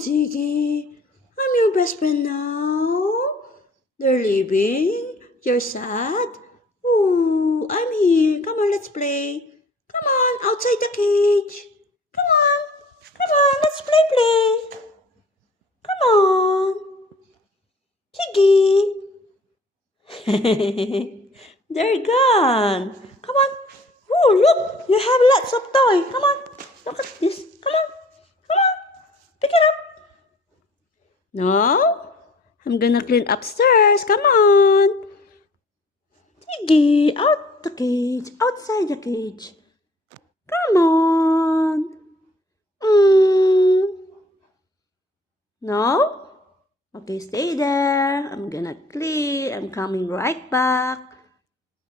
Tiggy. I'm your best friend now. They're leaving. You're sad. Ooh, I'm here. Come on, let's play. Come on, outside the cage. Come on, let's play. Come on, Tiggy. They're gone. Come on. Oh, look, you have lots of toys. Come on, look at this. Come on, pick it up. No, I'm gonna clean upstairs. Come on. Tiggy, out the cage, outside the cage. Come on. No? Okay, stay there. I'm gonna clean. I'm coming right back.